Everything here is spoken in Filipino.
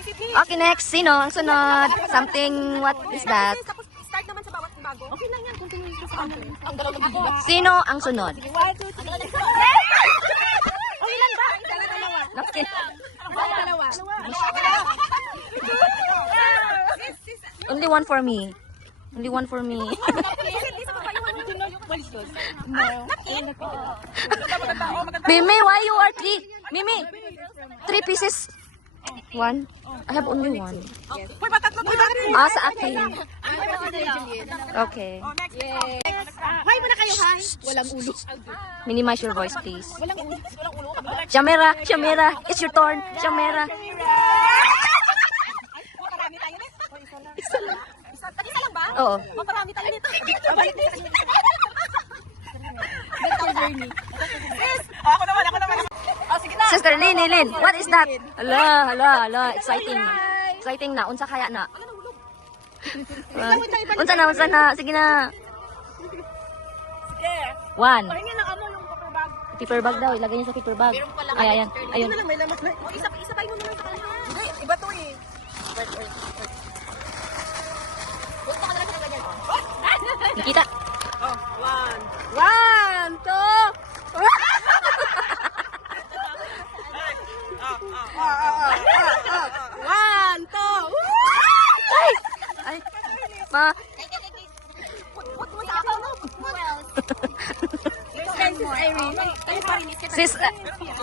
Okay, next. Sino ang sunod? Something, what is that? Tapos start naman sa bawat bago. Okay lang yan. Continue sa akin. Ang Sino ang sunod? 1, 2, 3. O ilan ba? Dalawa. Okay. Dalawa. Only one for me. Only one for me. Mimi, why you are three? Mimi, 3 pieces. One? I have only one. Ah, sa akin. Okay. Hi muna kayo, hi. Walang ulo. Minimize your voice, please. Walang ulo. Shamera, Shamera, it's your turn. Shamera. Marami tayo nito. Isa lang. Isa lang ba? Oo. Marami tayo nito. Balik din. That's our journey. Sis! Ako naman. Oh, sige na. Sister Lin, what is that? Hala, exciting. Exciting na, unsa kaya na? Unsa na, sige na. Sige. 1. Pahingi ng ano yung paper bag. Paper bag daw, ilagay niya sa paper bag. Ay, ayan. Ayun na lang, may laman. O, isabay mo naman sa kanya. Hindi, iba to eh. Punta ka na lang sa ganyan. Nikita. Oh, 1, 1, 2. Ay, ma. Put mo sa ako, no? Who else? Sis Irene. Tayo pa rin. Sis,